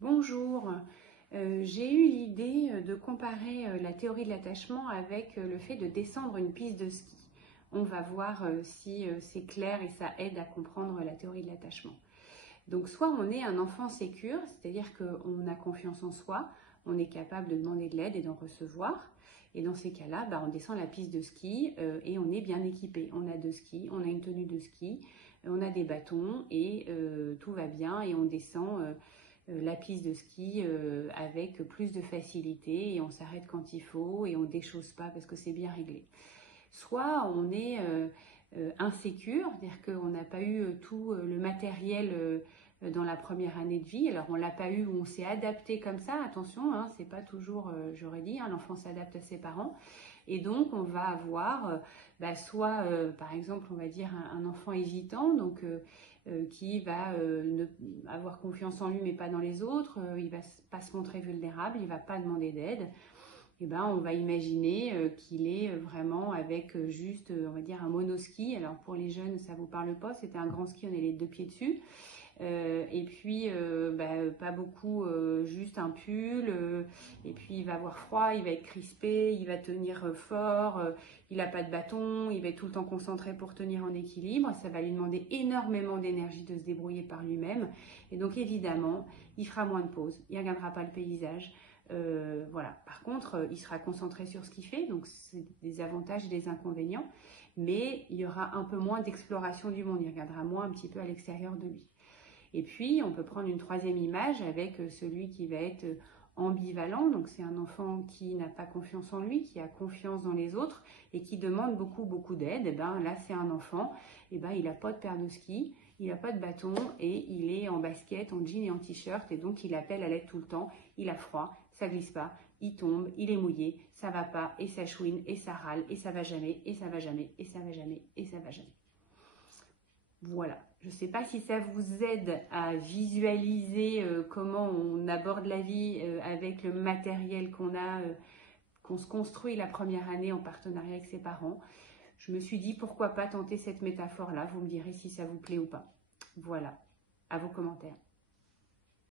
Bonjour, j'ai eu l'idée de comparer la théorie de l'attachement avec le fait de descendre une piste de ski. On va voir si c'est clair et ça aide à comprendre la théorie de l'attachement. Donc soit on est un enfant sécure, c'est-à-dire qu'on a confiance en soi, on est capable de demander de l'aide et d'en recevoir. Et dans ces cas-là, on descend la piste de ski et on est bien équipé. On a de ski, on a une tenue de ski, on a des bâtons et tout va bien et on descend la piste de ski avec plus de facilité et on s'arrête quand il faut et on ne déchausse pas parce que c'est bien réglé. Soit on est insécure, c'est-à-dire qu'on n'a pas eu tout le matériel dans la première année de vie. Alors on l'a pas eu ou on s'est adapté comme ça, attention, hein, c'est pas toujours, j'aurais dit, hein, l'enfant s'adapte à ses parents. Et donc on va avoir soit par exemple on va dire un enfant hésitant, donc qui va avoir confiance en lui mais pas dans les autres, il va pas se montrer vulnérable, il va pas demander d'aide. Et on va imaginer qu'il est vraiment avec juste, on va dire, un monoski. Alors pour les jeunes, ça vous parle pas, c'était un grand ski, on est les deux pieds dessus. Et puis pas beaucoup, juste un pull, et puis il va avoir froid, il va être crispé, il va tenir fort, il n'a pas de bâton, il va être tout le temps concentré pour tenir en équilibre, ça va lui demander énormément d'énergie de se débrouiller par lui-même, et donc évidemment il fera moins de pauses, il ne regardera pas le paysage. Voilà. Par contre, il sera concentré sur ce qu'il fait, donc c'est des avantages et des inconvénients, mais il y aura un peu moins d'exploration du monde, il regardera moins un petit peu à l'extérieur de lui. Et puis, on peut prendre une troisième image avec celui qui va être ambivalent. Donc, c'est un enfant qui n'a pas confiance en lui, qui a confiance dans les autres et qui demande beaucoup d'aide. Et là, c'est un enfant, il n'a pas de paire de ski, il n'a pas de bâton et il est en basket, en jean et en t-shirt. Et donc, il appelle à l'aide tout le temps. Il a froid, ça glisse pas, il tombe, il est mouillé, ça va pas et ça chouine et ça râle et ça va jamais et ça va jamais et ça va jamais et ça va jamais. Voilà, je ne sais pas si ça vous aide à visualiser comment on aborde la vie avec le matériel qu'on a, qu'on se construit la première année en partenariat avec ses parents. Je me suis dit pourquoi pas tenter cette métaphore-là, vous me direz si ça vous plaît ou pas. Voilà, à vos commentaires.